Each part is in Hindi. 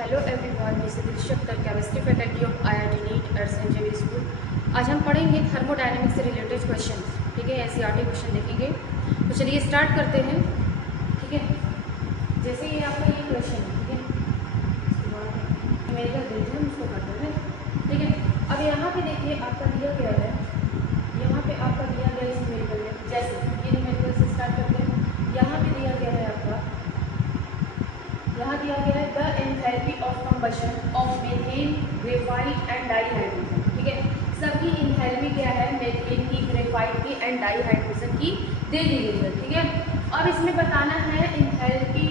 Hello everyone, this is Dilshakkar chemistry faculty of IIT NEET at saint Xavier school. आज हम पढ़ेंगे थर्मोडायनेमिक्स से रिलेटेड क्वेश्चन। ठीक है, NCERT क्वेश्चन देखेंगे। तो चलिए स्टार्ट करते हैं। ठीक है, जैसे ये आपका ये क्वेश्चन है, ठीक है, न्यूमेरिकल देते हैं, उसको करते हैं। ठीक है, अब यहाँ पे देखिए आपका दिया गया है, यहाँ पे आपका दिया गया है न्यूमेरिकल में। जैसे ये न्यूमेरिकल से स्टार्ट करते हैं। यहाँ पे दिया गया है आपका, यहाँ दिया गया है the enthalpy of combustion of methane, graphite and dihydrogen. ठीक है, सबकी एंथैल्पी क्या है, मीथेन की, ग्रेफाइट की एंड डाईहाइड्रोजन की दे दी गई है। ठीक है, अब इसमें बताना है enthalpy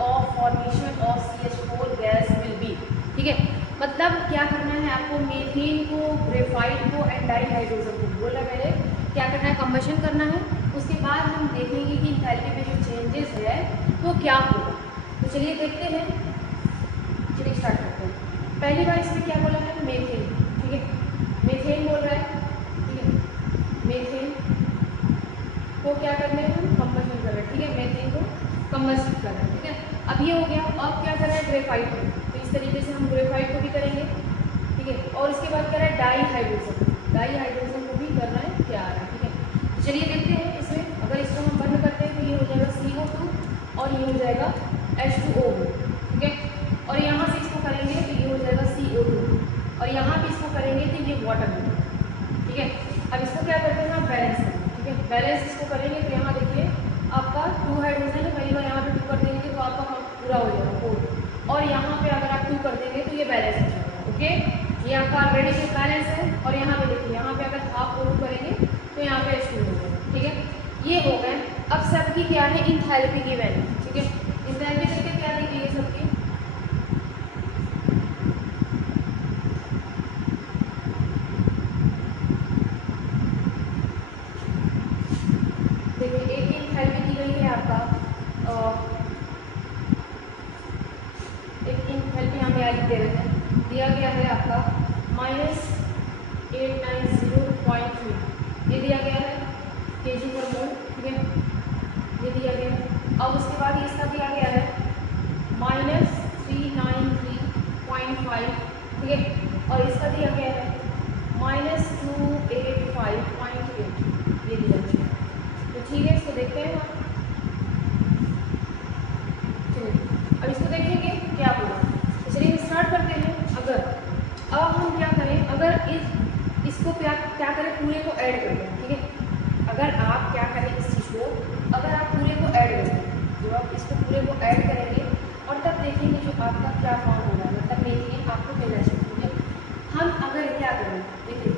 of formation of CH4 gas will be. ठीक है, मतलब क्या करना है आपको, मीथेन को, ग्रेफाइट को एंड डाईहाइड्रोजन को बोला मैंने क्या करना है, कंबशन करना है। उसके बाद हम देखेंगे कि एंथैल्पी में जो चेंजेस है वो क्या होगा। तो चलिए देखते हैं, चलिए स्टार्ट करते हैं। पहली बार इसमें क्या बोला है, मीथेन। ठीक है, मीथेन बोल रहा है। ठीक है, मीथेन को क्या करना है, हम कंबशन कर रहे हैं। ठीक है, मीथेन को कंबशन कर रहे हैं। ठीक है, अब ये हो गया। अब क्या कर रहा है, ग्रेफाइट में, तो इस तरीके से हम ग्रेफाइट को भी करेंगे। ठीक है, और इसके बाद क्या है, डाईहाइड्रोजन, डाईहाइड्रोजन को भी करना है, क्या आ रहा है। ठीक है, चलिए देखते हैं इसमें। अगर इसको हम बंद करते हैं तो ये हो जाएगा CO2 और ये हो जाएगा H2O। ठीक है, और यहाँ से इसको करेंगे तो ये हो जाएगा CO2 और यहाँ पे इसको करेंगे तो ये वाटर। ठीक है, अब इसको क्या करते हैं हम, बैलेंस करेंगे। ठीक है, बैलेंस इसको करेंगे तो यहाँ देखिए आपका 2 हाइड्रोजन है, पहली बार यहाँ पे 2 कर देंगे तो आपका पूरा हो जाएगा 4, और यहाँ पे अगर आप 2 कर देंगे तो ये बैलेंस हो जाएगा। ओके, ये आपका ऑलरेडी से बैलेंस है। और यहाँ पे देखिए, यहाँ पे अगर हाफ और 2 करेंगे तो यहाँ पे H2 हो जाएगा। ठीक है, ये हो गए। अब सबकी क्या है, एंथैल्पी की वैल्यू। ठीक है, एंथैल्पी करके क्या दी गई है सबकी, देखिए एक एंथैल्पी दी गई है आपका, एक एंथैल्पी हमें आज दे रहे हैं, दिया गया है आपका -890.3, ये दिया गया है kg पर मोल। ठीक है, ये दिया गया है। अब उसके बाद इसका दिया गया है -393.5। ठीक है, और इसका दिया गया है -285.8, ये दिया गया है। तो ठीक है, इसको देखते हैं हम। चलिए अब इसको देखेंगे क्या होगा। तो चलिए स्टार्ट करते हैं। अगर अब हम क्या करें, अगर इसको क्या करें, पूरे को ऐड कर दें। ठीक है, अगर आप क्या करें इस चीज़ को, अगर आप पूरे को ऐड करें, जो आप इसको पूरे को ऐड करेंगे और तब देखेंगे जो आपका क्या फॉर्म हो रहा है, मतलब मीथेन आपको मिलना चाहिए। हम अगर क्या करें, देखिए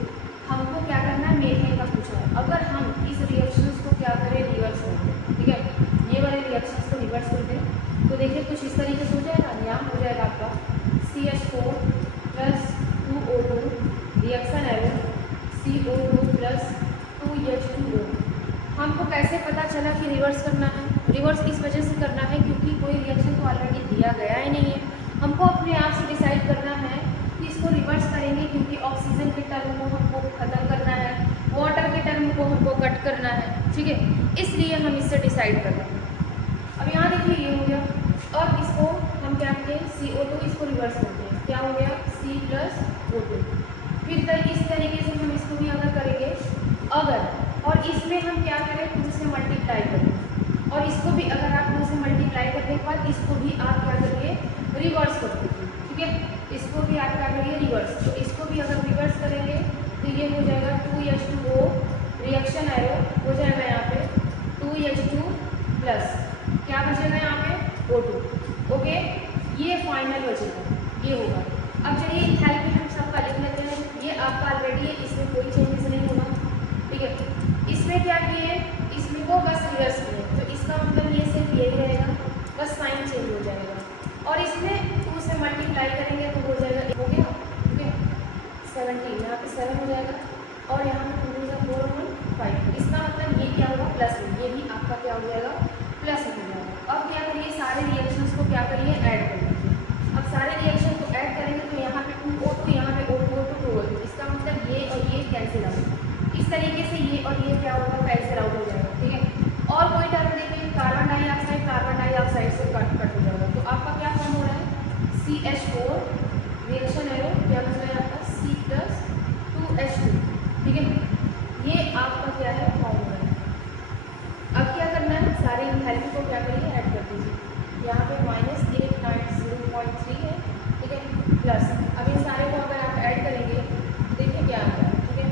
हमको क्या करना है, मीथेन का पूछा है। अगर हम इस रिएक्शंस को क्या करें, रिवर्स कर दें। ठीक है, ये वाले रिएक्शंस को रिवर्स कर दें तो देखिए कुछ इस तरीके से हो जाएगा। यहाँ हो जाएगा आपका CH4 + 2O2 reaction arrow CO2 + 2H2O। हमको कैसे पता चला कि रिवर्स करना है, रिवर्स इस वजह से करना है क्योंकि कोई रिएक्शन तो ऑलरेडी दिया गया ही नहीं है। हमको अपने आप से डिसाइड करना है कि इसको रिवर्स करेंगे क्योंकि ऑक्सीजन के टर्म को हमको ख़त्म करना है, वाटर के टर्म को हमको कट करना है। ठीक है, इसलिए हम इससे डिसाइड कर रहे हैं। अब यहाँ देखिए ये हो गया। अब इसको हम क्या करें, CO2 इसको रिवर्स करते हैं, क्या हो गया, C + O2। फिर इस तरीके से हम इसको भी अगर करेंगे, अगर और इसमें हम क्या करें, 2 से मल्टीप्लाई करें, और इसको भी अगर आप 2 से मल्टीप्लाई करने के बाद इसको भी आप क्या करिए, रिवर्स कर दीजिए। ठीक है, इसको भी आप क्या करिए, रिवर्स। तो इसको भी अगर रिवर्स करेंगे तो ये हो जाएगा 2H2O रिएक्शन एरो हो जाएगा यहाँ पे 2H2 प्लस क्या बचेगा यहाँ पे, O2। ओके, ये फाइनल बचेगा, ये होगा। अब चलिए एंथैल्पी हम सबका लिख लेते हैं। ये आपका ऑलरेडी है, इसमें कोई चेंजेस नहीं होगा। ठीक है, इसमें क्या किए, इसमें को बस रिवर्स किए, तो इसका मतलब ये सिर्फ यही रहेगा, बस साइन चेंज हो जाएगा। और इसमें 2 से मल्टीप्लाई करेंगे तो हो जाएगा, हो गया। ठीक है, 17, यहाँ पे 7 हो जाएगा और यहाँ पे 2 × 4 = 5। इसका मतलब ये क्या होगा, प्लस में, ये भी आपका क्या हो जाएगा, प्लस हो जाएगा। अब क्या करिए, सारे रिएक्शंस को क्या करिए, ऐड कर दीजिए। अब सारे रिएक्शन को ऐड करेंगे तो यहाँ पे 2O2, यहाँ पे O2, 2O2, इसका मतलब ये और ये कैंसिल आउट। इस तरीके से ये और ये क्या होगा, कैंसिल आउट हो जाएगा। ठीक है, और कोई टर्म देखिए, कार्बन डाइऑक्साइड से कट हो जाएगा। तो आपका क्या फॉर्म हो रहा है, CH4 रिएक्शन एरो क्या बच रहा है आपका C+2H2, ठीक है। ये आपका क्या है फॉर्मूला है। अब क्या करना है, सारे एंथैल्पी को क्या करिए ऐड कर दीजिए। यहाँ पे -890.3 है, ठीक है, प्लस अब इन सारे को अगर आप ऐड करेंगे देखिए क्या आता है, ठीक है।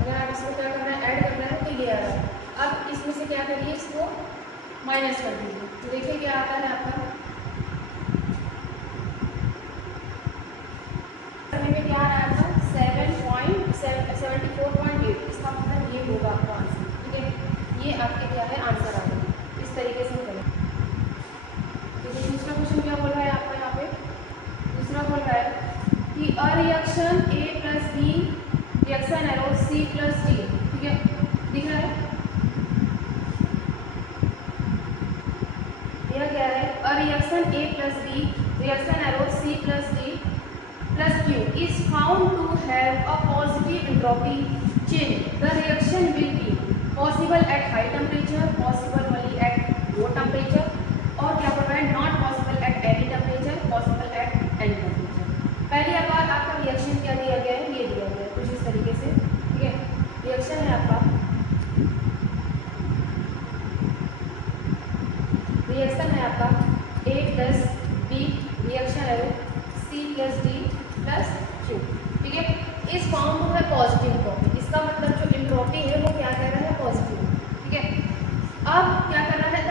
अगर आप इसको क्या करना है ऐड करना है तो ये आ रहा है। अब इसमें से क्या करिए, इसको माइनस कर दीजिए तो देखिए क्या आता है आपका, में क्या आ रहा है आपका 74.8। इसका मतलब ये होगा आपका आंसर, ठीक है। ये आपके क्या है आंसर आ गया। इस तरीके से करें। देखिए दूसरा क्वेश्चन क्या बोल रहा है आपका, यहाँ पे दूसरा बोल रहा है कि a reaction A + B reaction arrow C + D, ठीक है, दिख रहा है। यह क्या है, a reaction A + B reaction arrow C + D + Q is found to have a positive entropy change. The reaction will be possible at high temperature, possible only at low temperature, और क्या बोल रहा है not possible at any temperature, possible at any temperature। पहली बार आपका रिएक्शन क्या दिया गया है, ये दिया गया है कुछ इस तरीके से, ठीक है। रिएक्शन है आपका, रिएक्शन है आपका A + B रिएक्शन है C + D + Q, ठीक है। इस फॉर्म को है पॉजिटिव एंट्रोपी, इसका मतलब जो एंट्रोपी है वो क्या कह रहा है पॉजिटिव, ठीक है। अब क्या कर रहा है द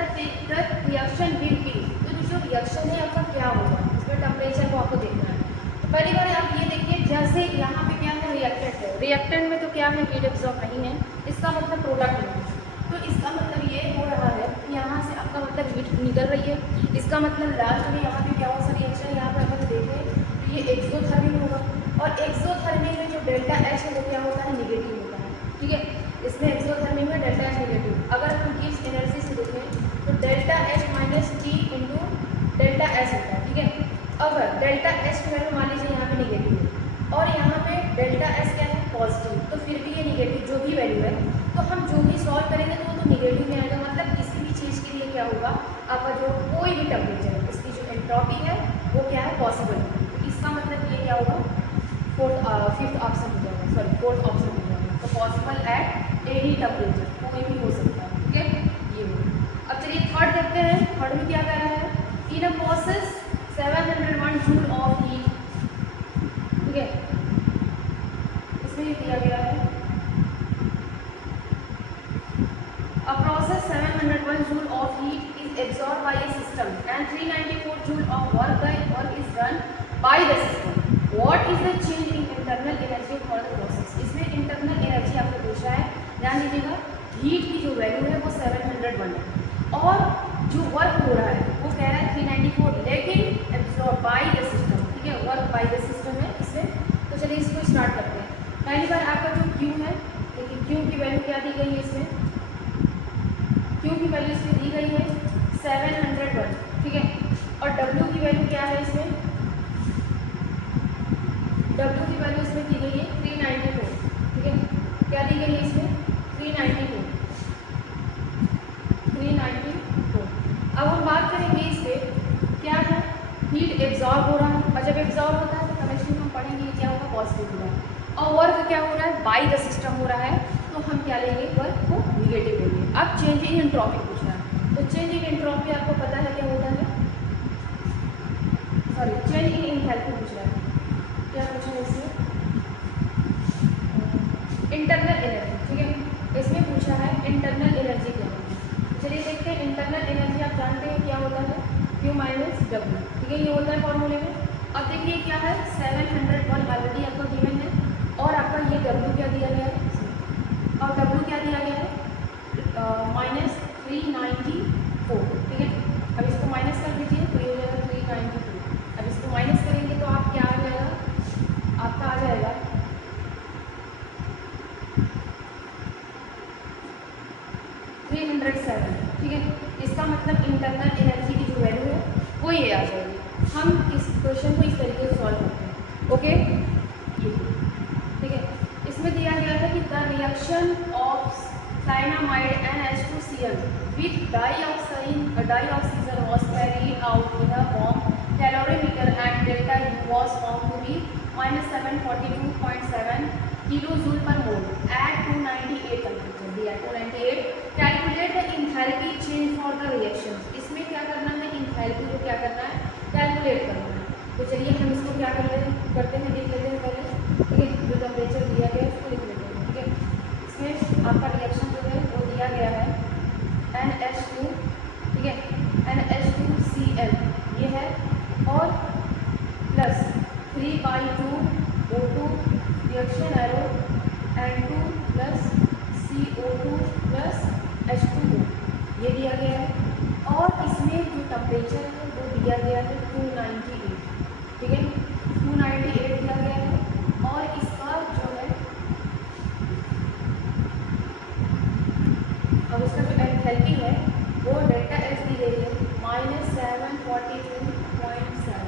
रिएक्शन विल बी, तो जो रिएक्शन है आपका क्या होगा, इसमें टेम्परेचर को आपको देखना है। तो पहली बार आप ये देखिए, जैसे यहाँ पे क्या है रिएक्टेंट है, रिएक्टेंट में तो क्या है हीट एब्जॉर्ब नहीं है, इसका मतलब प्रोडक्ट नहीं है। तो इसका मतलब ये हो रहा है कि यहाँ से आपका मतलब हीट निकल रही है। इसका मतलब लास्ट में यहाँ पे क्या हो सा रिएक्शन, यहाँ पे अगर देखें तो ये एक्सोथर्मिक होगा, और एक्सोथर्मिक में जो डेल्टा H है वो क्या होता है नेगेटिव होता है, ठीक है। इसमें एक्सोथर्मिक में डेल्टा H नेगेटिव। अगर हम गिब्स एनर्जी से देखें तो delta H - T × delta S होता है, ठीक है। अगर डेल्टा H की वैल्यू मान लीजिए यहाँ पे नेगेटिव है और यहाँ पे डेल्टा S क्या है पॉजिटिव, तो फिर भी ये नेगेटिव जो भी वैल्यू है, तो हम जो भी सॉल्व करेंगे तो वो तो नेगेटिव में आएगा। मतलब किसी भी चीज़ के लिए क्या होगा, आपका जो कोई भी टेम्परेचर है इसकी जो एंट्रोपी है वो क्या है पॉसिबल है। तो इसका मतलब ये क्या होगा, फिफ्थ ऑप्शन हो जाएगा, सॉरी फोर्थ ऑप्शन हो जाएगा। तो पॉसिबल एट एनी टेम्परेचर, कोई भी हो सकता है, ठीक है, ये हो। अब चलिए थर्ड देखते हैं। थर्ड में क्या कह रहा है, in a process 701 joule of heat, ठीक है। इसमें ये दिया गया है a process 701 joule of heat is absorbed by a system and 394 joule of work is done by the system. What is the change in internal energy for the process? इसमें इंटरनल एनर्जी आपको पूछा है, ध्यान दीजिएगा। हीट की जो वैल्यू है वो 701 है और जो वर्क हो रहा है वो कह रहा है 394, लेकिन एब्जॉर्ब बाय द सिस्टम, ठीक है, वर्क बाय द सिस्टम है इसमें। तो चलिए इसको स्टार्ट करते हैं। पहली बार आपका जो Q है, देखिए Q की वैल्यू क्या दी गई है इसमें, Q की वैल्यू इसमें दी गई है 701, ठीक है। और W की वैल्यू क्या है इसमें, W की वैल्यू इसमें दी गई है 394, ठीक है। क्या दी गई है इसमें 394। अब हम बात करेंगे इस पर क्या है, हीट एब्जॉर्ब हो रहा है, और जब एब्जॉर्ब होता है तो केमिस्ट्री में हम पढ़ेंगे क्या होगा पॉजिटिव होगा, और वर्क क्या हो रहा है बाय द सिस्टम हो रहा है, तो हम क्या लेंगे वर्क को निगेटिव लेंगे। अब चेंजिंग एंट्रोपी पूछ रहा है, तो चेंजिंग एंट्रोपी आपको पता है क्या होता है, सॉरी चेंजिंग एंथैल्पी पूछ रहा है। क्या पूछा है इसमें, इंटरनल एनर्जी, ठीक है। इसमें पूछा है इंटरनल एनर्जी क्या है। चलिए देखते हैं इंटरनल एनर्जी, आप जानते हैं क्या होता है Q - W, ठीक है, ये होता है फॉर्मूले में। अब देखिए क्या है 701 ऑलरेडी आपको गिवन है, और आपका ये W क्या दिया गया है, और W क्या दिया गया है -394, ठीक है। अब इसको माइनस कर दीजिए तो ये हो जाएगा 394। अब इसको माइनस करेंगे तो आप क्या आ जाएगा, आपका आ जाएगा 307, ठीक है। इसका मतलब इंटरनल एनर्जी की जो वैल्यू है वो ये आ जाएगी। हम इस क्वेश्चन को इस तरीके से सॉल्व करते हैं, ओके। ये reaction of cyanamide NH2Cl with dioxygen was carried out in a bomb calorimeter and delta U was found to be -742.7 kilojoule per mole at 298 temperature दिया 298. Calculate the enthalpy change for the reactions. इसमें क्या करना है, enthalpy को क्या करना है, कैलकुलेट करना है. तो चलिए हम इसको क्या करते हैं देख लेते हैं पहले. ठीक है, जो टेम्परेचर दिया गया है उसको लिख लेते हैं. ठीक है, इसमें आपका रिएक्शन जो है वो दिया गया है NH2. ठीक है, NH2Cl ये है और plus 3/2 O2 reaction arrow N2 plus CO2 plus H2O ये दिया गया है. और इसमें जो टेम्परेचर है वो दिया गया है 298. ठीक है, 298 दिया गया है. और इसका जो है अब इसका जो एंथैल्पी है वो डेल्टा एच दी गई है -742.7.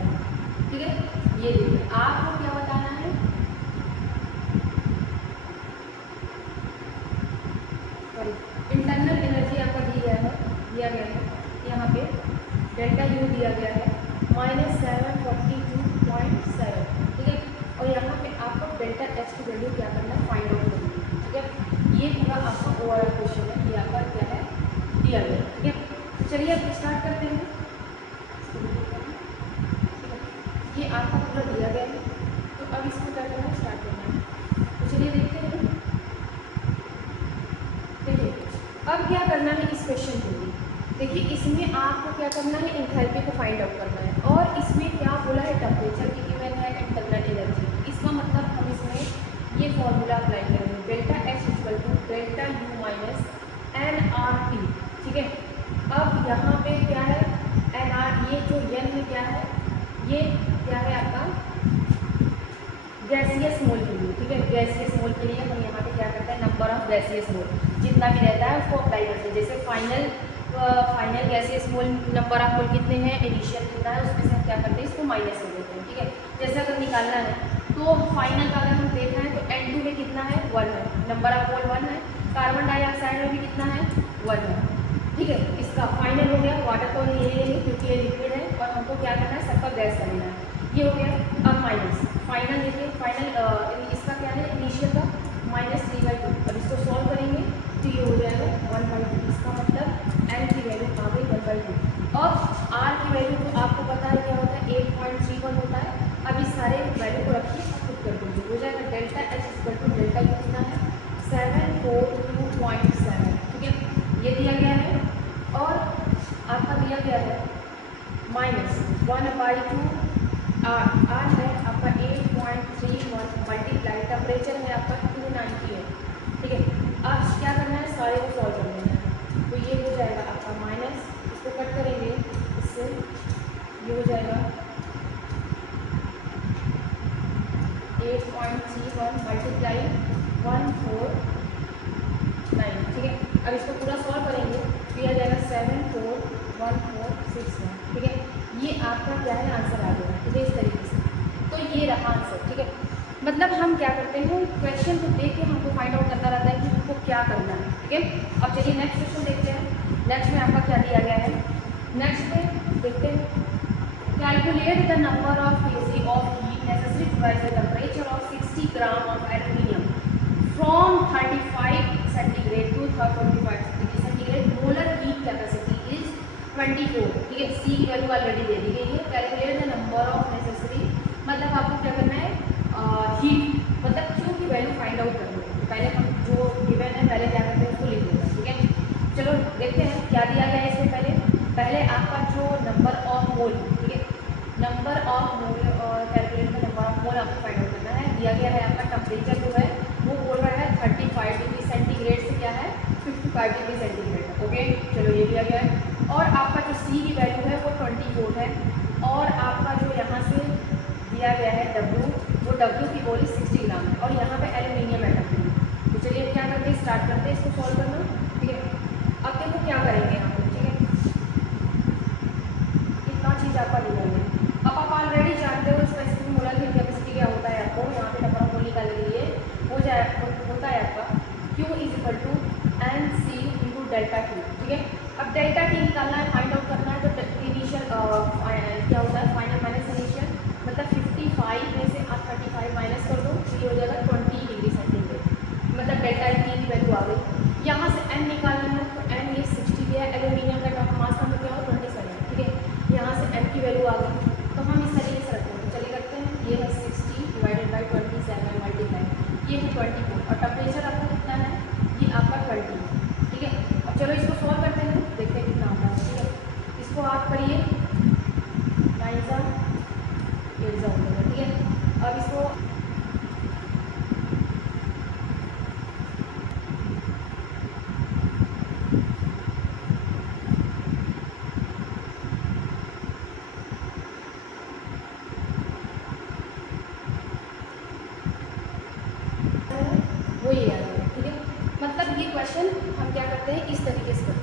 ठीक है, ये देखिए आपको क्या बताना है, इंटरनल एनर्जी आपका दिया गया है यहाँ पे डेल्टा यू दिया गया है -742.7. ठीक है, और यहाँ पे आपको डेल्टा एच की वैल्यू क्या करना है, फाइंड आउट करनी है. ठीक है, ये पूरा आपका ओवरऑल क्वेश्चन है, ये आपका क्या है दिया गया है. ठीक है, चलिए अब स्टार्ट करते हैं. ये आपका पूरा दिया गया है, तो अब इसको क्या करना है, स्टार्ट करना है. तो चलिए देखते हैं. देखिए अब क्या करना है इस क्वेश्चन के लिए. देखिए इसमें आपको क्या करना है, एंथैल्पी को फाइंड आउट करना है. और इसमें क्या बोला है, टेम्परेचर की गिवन है, इंटरनल एनर्जी. इसका मतलब हम इसमें ये फॉर्मूला अप्लाई करेंगे, delta H equal to delta U minus NRT. ठीक है, अब यहाँ पे क्या है NR, ये जो N है क्या है, ये क्या है आपका गैसियस मोल के लिए. ठीक है, गैसियस मोल के लिए हम यहाँ पे क्या करते हैं, नंबर ऑफ गैसियस मोल जितना भी रहता है उसको अप्लाई करते हैं. जैसे final gaseous mole number of mole कितने हैं, इनिशियल कितना है, उसमें से हम क्या करते हैं, इसको माइनस कर देते हैं. ठीक है, जैसे अगर निकालना है तो फाइनल का अगर हम देखना है तो N2 में कितना है, 1 है, नंबर ऑफ मोल 1 है. कार्बन डाइऑक्साइड में भी कितना है, 1 है. ठीक है, इसका फाइनल हो गया. वाटर को ये लेंगे क्योंकि ये लिक्विड है और हमको क्या करना है, सबका गैस कर लेना है. ये हो गया. अब माइनस फाइनल देखिए, फाइनल इसका क्या है, इनिशियल का -3/2. अब इसको सॉल्व करेंगे तो ये हो जाएगा 1/2. इसका मतलब N की वैल्यू आ गई 1/2. और R की वैल्यू तो आपको पता है क्या होता है, 8.31 होता है. अब इस सारे वैल्यू को रखिए, खुद कर दीजिए, हो जाएगा delta H equal to delta U कितना है, 742.7. ठीक है, ये दिया गया है. और आपका दिया गया है -1/2 R है आपका 8.31 मल्टीप्लाई टेम्परेचर है आपका 290 है. ठीक है, अब क्या करना है, सारे को सॉल्व कर लेना है. तो ये हो जाएगा आपका माइनस, इसको कट करेंगे इससे, ये हो जाएगा 8.31 मल्टीप्लाई 149. ठीक है, अब इसको पूरा सॉल्व करेंगे तो यह जाएगा 741461. ठीक है, ये आपका क्या है, आंसर आ गया. ठीक है, इस तरीके से तो ये रहा आंसर. ठीक है, मतलब हम क्या करते हैं, क्वेश्चन को देख के हमको फाइंड आउट करना रहता है कि हमको क्या करना है. ठीक है, अब चलिए नेक्स्ट क्वेश्चन देखते हैं. नेक्स्ट में आपका क्या दिया गया है, नेक्स्ट में देखते हैं. Calculate the number of kg of heat necessary to raise the temperature of 60 gram of aluminium from 35 centigrade to 45 degree centigrade. Molar heat capacity is 24. ठीक है, सी की वैल्यू ऑलरेडी दे दी गई है. Calculate the number of necessary, मतलब आपको क्या करना है, हीट मतलब Q की वैल्यू फाइंड आउट करनी है. पहले हम जो गिवन है पहले क्या करते हैं, उसको लिख देते हैं. ठीक है, चलो देखते हैं क्या दिया गया है. इससे पहले आपका जो नंबर ऑफ मोल, ठीक है, नंबर ऑफ मोल और calculate the number of mole आपको फाइंड आउट करना है. दिया गया है आपका टेम्परेचर जो है वो बोल रहा है 35 डिग्री सेंटीग्रेड से क्या है 55 डिग्री सेंटीग्रेड. ओके, चलो ये दिया गया है. और आपका जो सी की वैल्यू है वो 24 है. और आपका जो यहाँ से दिया गया है W, वो W की वैल्यू 60 ग्राम है. और यहाँ पे एल्यूमिनियम एटम है. तो चलिए क्या करते हैं, स्टार्ट करते हैं इसको सॉल्व करना. ठीक है, अब देखो क्या करेंगे यहाँ पे. ठीक है, इतना चीज़ आपका दिया गया है. अब आप ऑलरेडी जानते हो स्पेसिफिक मोलर हीट कैपेसिटी क्या होता है. आपको यहाँ पे नंबर ऑफ मोल निकालने के लिए होता है आपका Q Q is equal to N C into delta T, ठीक है। अब डेल्टा टी निकालना है, फाइंड आउट करना है, तो इनिशियल क्या होता है, फाइनल माइनस इनिशियल, मतलब 55 में से आप 35 माइनस कर दो, ये हो जाएगा 20 डिग्री सेंटीग्रेड, मतलब डेल्टा टी की वैल्यू आ गई। यहाँ से एन निकालना है, तो एन ये 60 दिया है, एल्यूमिनियम का मास नंबर क्या हो 27, ठीक है। यहाँ से एन की वैल्यू आ गई, तो हम इस तरीके से रखते हैं, चलिए करते हैं। ये है 60 डिवाइडेड बाई 27 मल्टीप्लाई, ये है 24, और टेम्परेचर आपका कितना है, ये आपका 20, ठीक है। अब चलो इसको सॉल्व करते हैं, देखते हैं कितना आता है, ठीक है। इसको आप करिए 9 सा 8 सा हो जाएगा, ठीक है। अब इसको वो ये आ जाएगा, ठीक है। मतलब ये क्वेश्चन हम क्या करते हैं, इस तरीके से करते हैं।